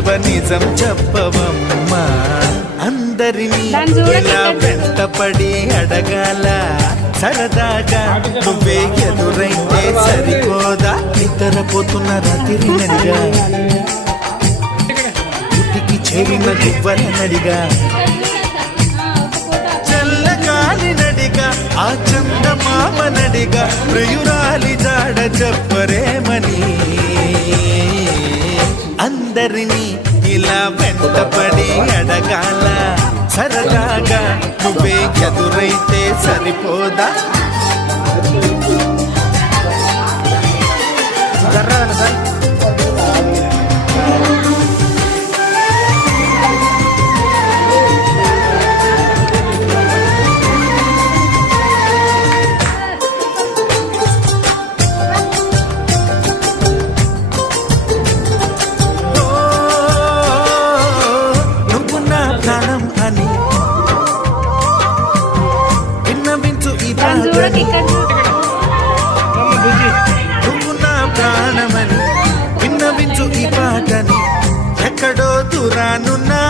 చూడవ నిజం చెప్పవమ్మా అందరినీ ఇలా వెంటపడి అడగాల సరదాగా నువ్వే ఎదురైతే సరిపోదా నిద్రపోతున్న రాత్రి నడిగా పుట్టికి చేరిన గువ్వల నడిగా చల్లగాలి నడిగా ఆ చందమామ నడిగా ప్రియురాలి జాడ చెప్పరేమని అందరినీ ఇలా వెంటపడి అడగాల సరదాగా నువ్వే ఎదురైతే సరిపోదా నువ్వు నా ప్రాణమని విన్నవించు ఈ పాటని ఎక్కడో దూరానున్నా